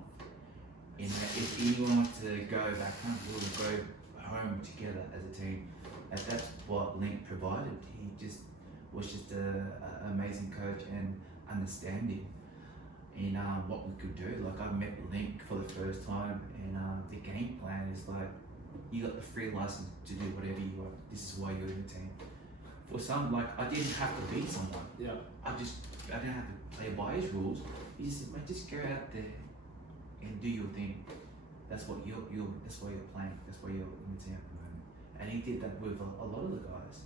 And if anyone wanted to go back home, we would go home together as a team. And that's what Link provided. He just was just an amazing coach and understanding in what we could do. Like, I met Link for the first time, and the game plan is like, you got the free license to do whatever you want. This is why you're in the team. For some, like, I didn't have to be someone. Yeah. I didn't have to play by his rules. He just said, mate, just go out there and do your thing. That's what that's why you're playing. That's why you're in the team at the moment. And he did that with a lot of the guys.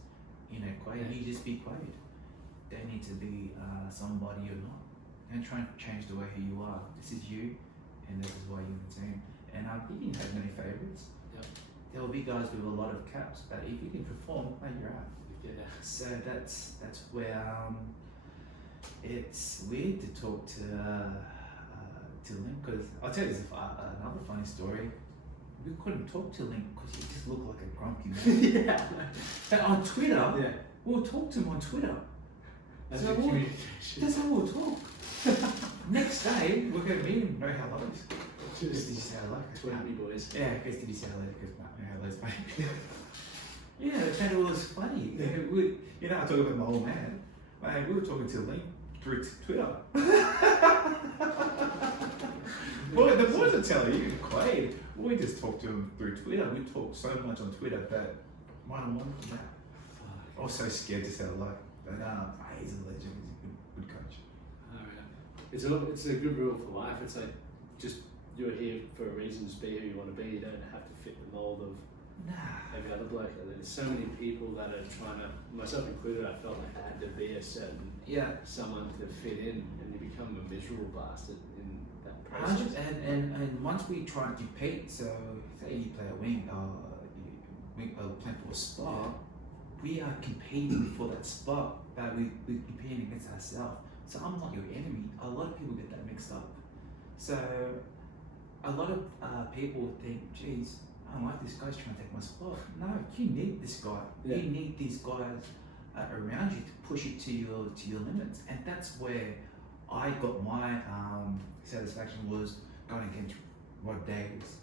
You know, Quade, you just be Quade. Don't need to be somebody you're not. Don't try and change the way who you are. This is you, and this is why you're in the team. And he didn't have many favourites. Yep. There will be guys with a lot of caps, but if you can perform, mate, you're out. Yeah. So that's where it's weird to talk to Link, because I'll tell you this, another funny story. We couldn't talk to Link because he just looked like a grumpy man. Yeah. But on Twitter, Yeah. we'll talk to him on Twitter. That's So good communication. that's how we'll talk. Next day, we're going to meet him, no hellos. Did you say hello? Twenty boys. Yeah, I guess did you say hello? Because no hellos, mate. Yeah, and it was funny. Yeah. You know, I talk about my old man. Man, we were talking to Link through Twitter. Well, the boys will tell you, Quade, we just talk to him through Twitter. We talk so much on Twitter that one-on-one, yeah. I was so scared to say hello. But he's a legend. He's a good coach. It's a good rule for life. It's like, just, you're here for a reason, just be who you want to be. You don't have to fit the mold of every other bloke. There's so many people that are trying to, myself included, I felt like I had to be a certain someone to fit in, and you become a miserable bastard in that process. And once we try and compete, so say you play a wing, playing for a spot, we are competing for that spot, but we're competing against ourselves. So I'm not your enemy. A lot of people get that mixed up. So a lot of people would think, geez, I don't like this guy's trying to take my spot. No, you need this guy. Yeah. You need these guys around you to push you to your limits. And that's where I got my satisfaction, was going against Rod Davis,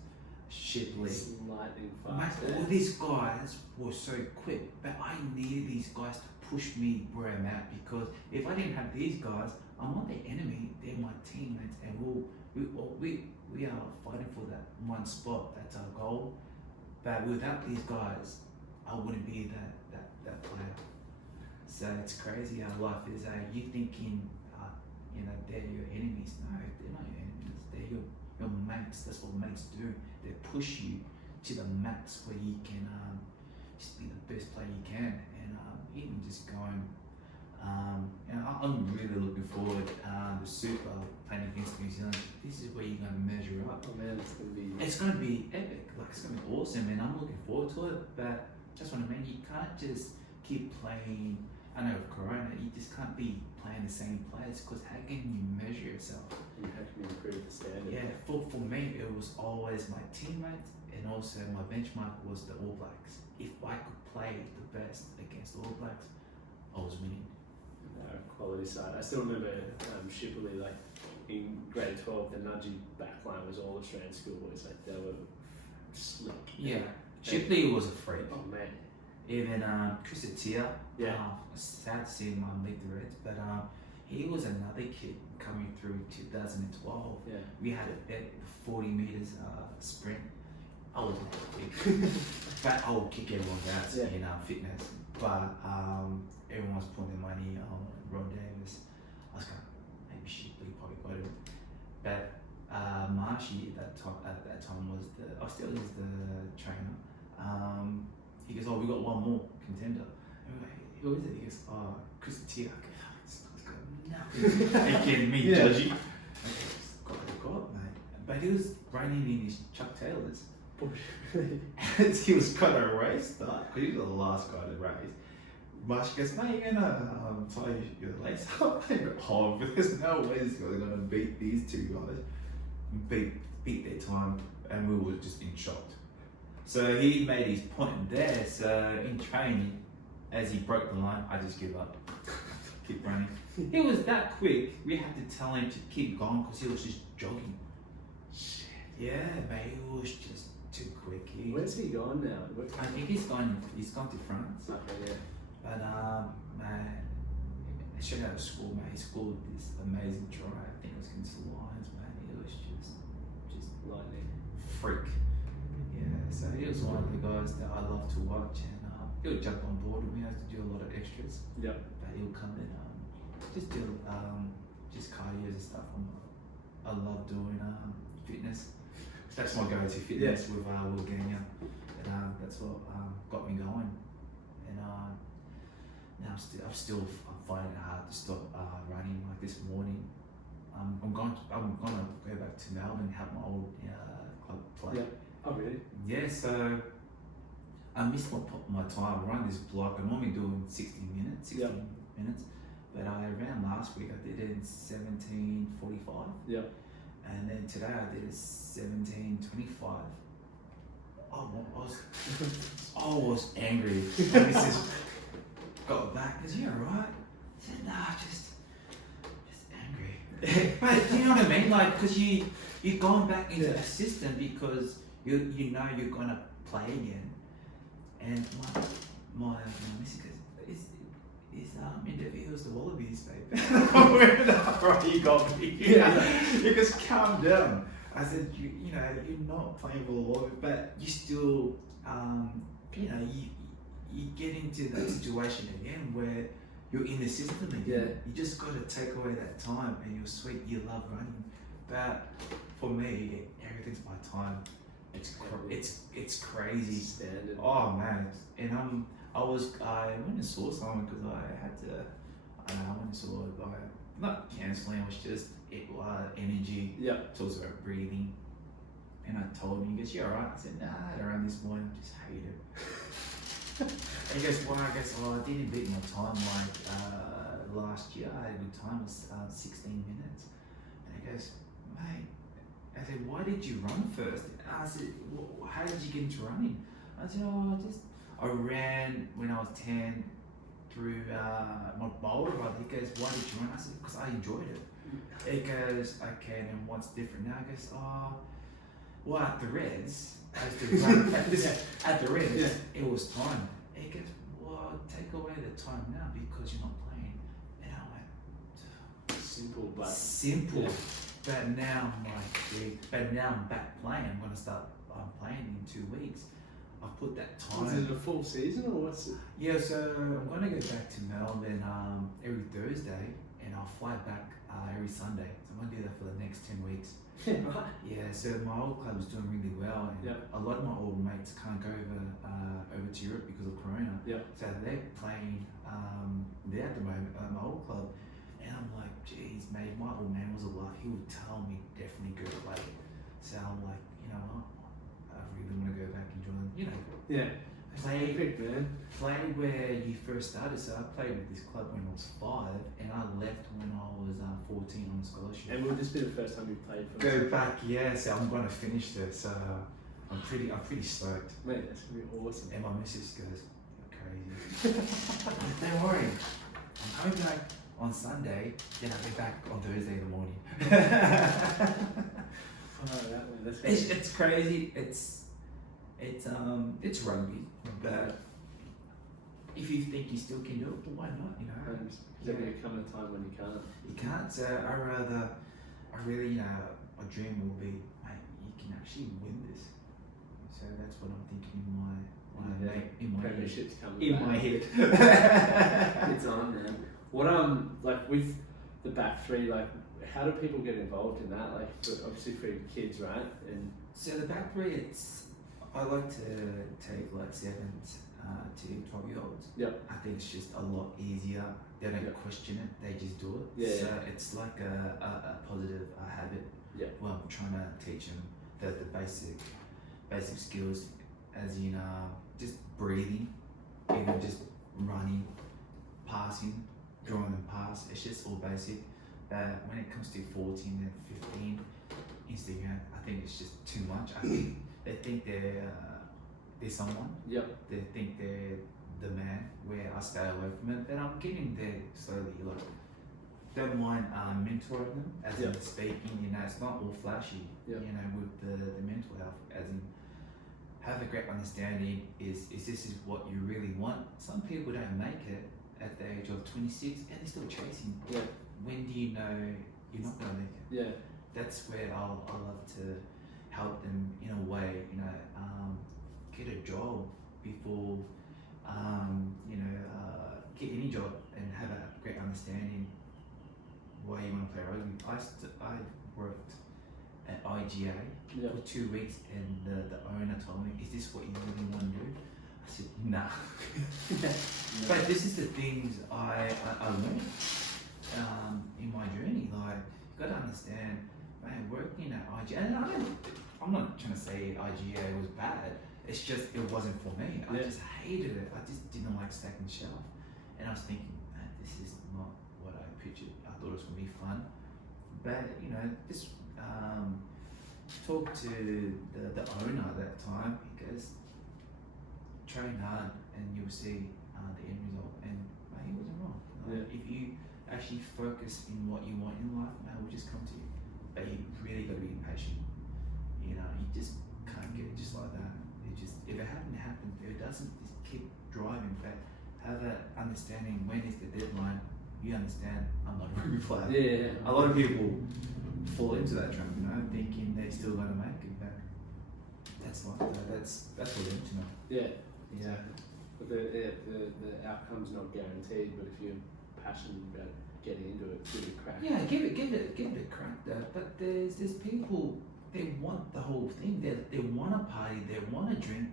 Shipley. Lightning fast. Mate, all these guys were so quick, but I needed these guys to push me where I'm at, because if I didn't have these guys, I'm not their enemy, they're my teammates, and we are fighting for that one spot. That's our goal. But without these guys, I wouldn't be that player. So it's crazy how life is. You thinking, they're your enemies. No, they're not your enemies. They're your mates. That's what mates do. They push you to the max where you can just be the best player you can, and even just going. I'm really looking forward to Super playing against New Zealand. This is where you're going to measure up. Oh man, it's It's going to be epic. Like, it's going to be awesome, and I'm looking forward to it. But that's what I mean. You can't just keep playing. I know with Corona, you just can't be playing the same players, because how can you measure yourself? You have to improve the standard. Yeah, for me, it was always my teammates, and also my benchmark was the All Blacks. If I could play the best against the All Blacks, I was winning. Quality side. I still remember Shipley, like in grade 12, the nudgy backline was all Australian schoolboys. Like, they were slick. Yeah, Shipley was a freak. Oh man. Even Chris Atia, Yeah. sad to see him leave the Reds, but he was another kid coming through 2012. Yeah. We had a bet 40 meters sprint. I was not big, but I will kick everyone's ass in fitness. But everyone was putting their money on Ron Davis. I was going, maybe Shipley probably got him. But Marshy at that time was still is the trainer. He goes, oh, we got one more contender. And we're like, who is it? He goes, oh, Chris Tier. This guy's got nothing. Again, me judgy. God, mate. But he was running in his Chuck Taylors. He was gonna race that because he was the last guy to race. Marsh goes, mate, you're gonna tie your lace up. I go, oh, but there's no way this guy's gonna beat these two guys. Beat their time, and we were just in shock. So he made his point there. So in training, as he broke the line, I just give up. Keep running. It was that quick. We had to tell him to keep going because he was just jogging. Shit. Yeah, mate, it was just too quick. Where's he gone now? I think he's gone to France. Okay, yeah. But man, shout out to school, mate. He scored this amazing try. I think it was against the Lions, man. It was just Lightning. freak. Yeah, so he was one of the guys that I love to watch, and he'll jump on board with me. I have to do a lot of extras. Yep. But he'll come in, just do just cardio and stuff. I love doing fitness. That's my go-to fitness with Will Gagnon. And that's what got me going. And now I'm still finding it hard to stop running. Like this morning, I'm gonna go back to Melbourne and help my old club play. Yeah. Oh really? Yeah. So I missed my time. I run this block. I'm normally doing 60 minutes. But I ran last week. I did it in 17:45. Yeah. And then today I did a 17:25. I was angry. My missus got back. Is he alright? I said, nah, just angry. But you know what I mean? Like, because you're going back into the system because you know you're gonna play again. And my missus goes, is interviews the Wallabies, babe. Right, you got me. Yeah. He goes, calm down. I said, you know, you're not playing for the Wallabies, but you still, you know, you get into that situation again where you're in the system again. Yeah. You just got to take away that time, and you're sweet. You love running, but for me, everything's my time. It's crazy. Standard. Oh man, and I went and saw someone because I had to. I went and saw a guy. Not cancelling. It was just energy. Yeah. Talks about breathing. And I told him, he goes, "You alright?" I said, "Nah, I had a run this morning. Just hate it." And he goes, "Why?" I guess, "Oh, I didn't beat my time like last year. I had a good time. It was 16 minutes." And he goes, "Mate," I said, "Why did you run first?" And I said, "How did you get into running?" I said, "Oh, I ran when I was 10 through my older brother." He goes, "Why did you run?" I said, "Because I enjoyed it." He goes, "Okay, and what's different now?" I goes, "Oh, well, at the Reds, I used to run at the Reds, it was time." He goes, "Well, take away the time now because you're not playing." And I went, simple. Yeah. But now I'm back playing. I'm gonna start playing in 2 weeks. I've put that time. Is it a full season or what's it? Yeah, so I'm gonna go back to Melbourne every Thursday, and I'll fly back every Sunday. So I'm gonna do that for the next 10 weeks. Yeah, right. Yeah, so my old club is doing really well, and a lot of my old mates can't go over to Europe because of Corona. Yeah. So they're playing there at the moment at my old club, and I'm like, geez, mate, my old man was alive. He would tell me definitely go play. So I'm like, you know what? I really want to go back and join. You know. Yeah. Play where you first started. So I played with this club when I was 5, and I left when I was 14 on a scholarship. And will this be the first time you played for Go back, yeah. So I'm gonna finish this. I'm pretty stoked. Mate, that's gonna be awesome. And my missus goes, "You're crazy." Don't worry, I'm coming back on Sunday. Then I'll be back on Thursday in the morning. It's crazy. It's rugby, but if you think you still can do it, well, why not? You know, There's going to come a time when you can't. You can't. So I really, you know, my dream will be, mate, you can actually win this. So that's what I'm thinking in my Premiership's head. coming My head. It's on, man. What like with the back three, like how do people get involved in that? Like, obviously for your kids, right? And So the back three, I like to take like 7 to 12-year-olds. Yep. I think it's just a lot easier. They don't Yep. question it; they just do it. Yeah, So yeah. it's like a positive habit. Yep. Well, I'm trying to teach them the basic skills, as in just breathing, even just running, passing, drawing them pass. It's just all basic. When it comes to 14 and 15, Instagram, I think it's just too much. I think they think they're someone. Yep. They think they're the man. Where I stay away from it, but I'm getting there slowly. Like, don't mind mentoring them, as in Yep. speaking. You know, it's not all flashy. Yep. You know, with the mental health, as in have a great understanding. Is this is what you really want? Some people don't make it at the age of 26, and they're still chasing. Yeah. When do you know you're not gonna make it? Yeah. That's where I love to help them in a way. You know, get a job before get any job and have a great understanding why you want to play rugby. I worked at IGA Yep. for 2 weeks, and the owner told me, "Is this what you really want to do?" I said, "Nah." But this is the things I learned in my journey. Like, you got to understand, man, working at IGA, and I'm not trying to say IGA was bad. It's just it wasn't for me. I Yeah. just hated it. I just didn't like stacking shelf, and I was thinking, man, this is not what I pictured. I thought it was gonna be fun, but you know, just talk to the owner at that time. He goes, train hard, and you'll see the end result. And man, he wasn't wrong. Like, if you actually focus in what you want in life, man, it will just come to you. But you really got to be patient. You know, you just can't get it just like that. If it hasn't happened, if it doesn't, just keep driving. But have that understanding. When is the deadline? You understand, I'm not a rugby player. Yeah. A lot of people fall into that trap, you know, thinking they're still going to make it. But that's life. That's for them to know. Yeah. Yeah. But the outcome's not guaranteed. But if you're passionate about getting into it, give it a crack. Yeah, give it a crack. But there's people, they want the whole thing. They want to party, they want to drink,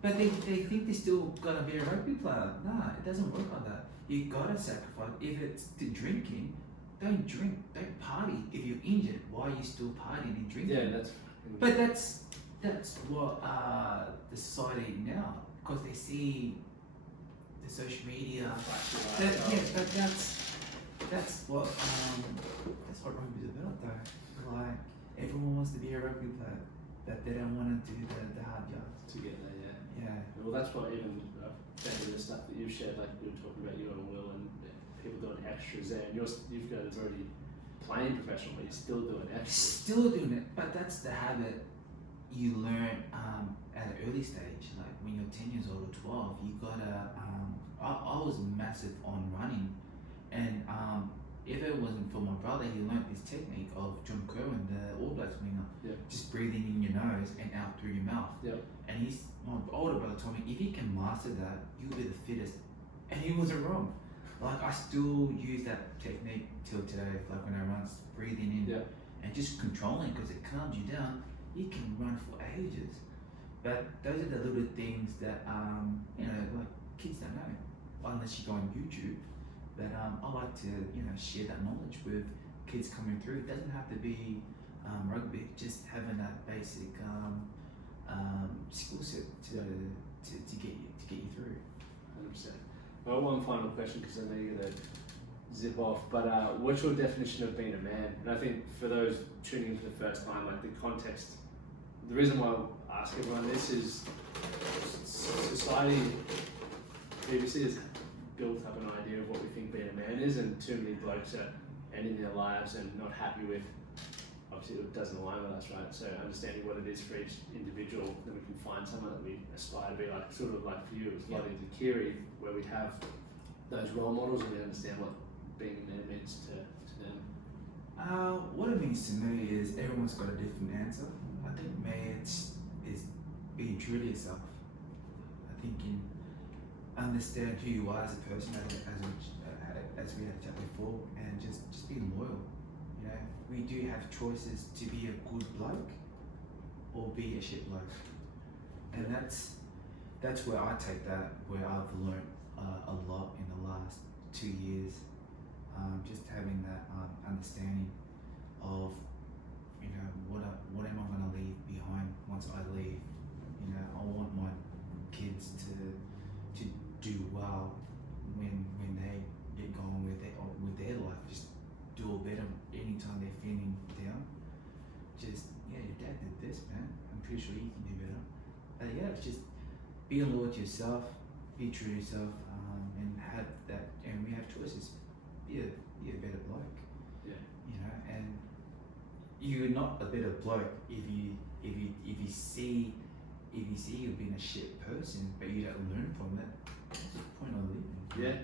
but they think they're still gonna be a rugby player. Nah, it doesn't work like that. You gotta sacrifice. If it's to drinking, don't drink, don't party. If you're injured, why are you still partying and drinking? Yeah, that's. But that's what the society now, because they see the social media. But that's what rugby's about, though. Like, everyone wants to be a rugby player, but they don't want to do the hard yards. To get there, yeah. Yeah. Well, that's what even found in the stuff that you've shared, like you were talking about you and Will and people doing extras there, and you've got already playing professional, but you're still doing extras. Still doing it, but that's the habit you learn at an early stage. Like when you're 10 years old or 12, you gotta. I was massive on running, and if it wasn't for my brother, he learned this technique of John Kerwin, the All Blacks winger, just breathing in your nose and out through your mouth. Yep. And my older brother told me, if you can master that, you'll be the fittest. And he wasn't wrong. Like, I still use that technique till today. Like when I run, breathing in and just controlling, because it calms you down. You can run for ages. But those are the little things that like kids don't know, unless you go on YouTube. But I like to share that knowledge with kids coming through. It doesn't have to be rugby. Just having that basic skill set to get you through. 100%. Well, one final question, because I know you're going to zip off, but what's your definition of being a man? And I think for those tuning in for the first time, like the context, the reason why I ask everyone this is society previously has built up an idea of what we think being a man is, and too many blokes are ending their lives and not happy with, obviously it doesn't align with us, right? So understanding what it is for each individual, then we can find someone that we aspire to be like, sort of like for you, it's Lottie and Kiri, where we have those role models and we understand what being a man means to them. What it means to me is everyone's got a different answer. I think marriage is being true to yourself. I think you understand who you are as a person, as we had a chat before, and just being loyal. know, we do have choices to be a good bloke or be a shit bloke, and that's where I take that, where I've learnt a lot in the last 2 years, just having that understanding of, you know, what am I going to leave behind once I leave. You know, I want my kids to do well when they get going with their life. Just do a better anytime they're feeling down. Just, yeah, your dad did this, man. I'm pretty sure you can do better. Yeah, it's just being loyal to yourself, be true to yourself, and have that. And we have choices. Be a better bloke. Yeah. You know, and you're not a better bloke if you see you've been a shit person, but you don't learn from it. What's the point of living? Yeah.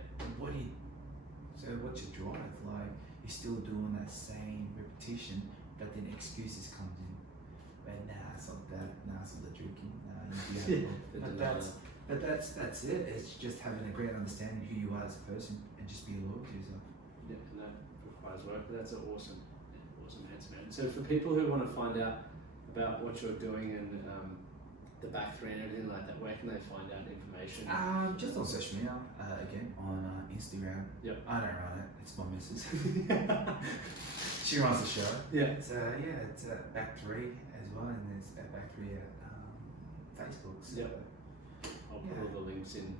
So what's your drive? Like, you're still doing that same repetition, but then excuses comes in. But nah, it's not that. Nah, it's not the drinking. Nah, you do have but that's it. It's just having a great understanding of who you are as a person and just be loyal to yourself. Yeah, and that requires work, but that's an awesome answer, man. So for people who want to find out about what you're doing and the back three and everything like that, where can they find out information? Just on social media, again, on Instagram. Yep. I don't run it, it's my missus. She runs the show. Yeah. So yeah, it's back three as well, and there's back three at Facebook. So, Yep. I'll put all the links in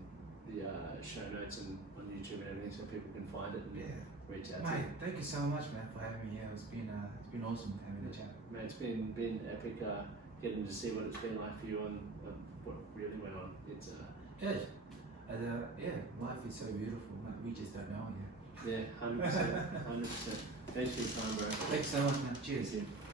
the show notes and on YouTube and everything, so people can find it and reach out to you. Mate, thank you so much, man, for having me. Yeah, it's been awesome having a chat. Mate, it's been epic getting to see what it's been like for you and what really went on. It's life is so beautiful, mate. We just don't know it yet. yeah, 100%, 100%. Thanks for your time, bro. Thanks so much, man. Cheers. Thank you.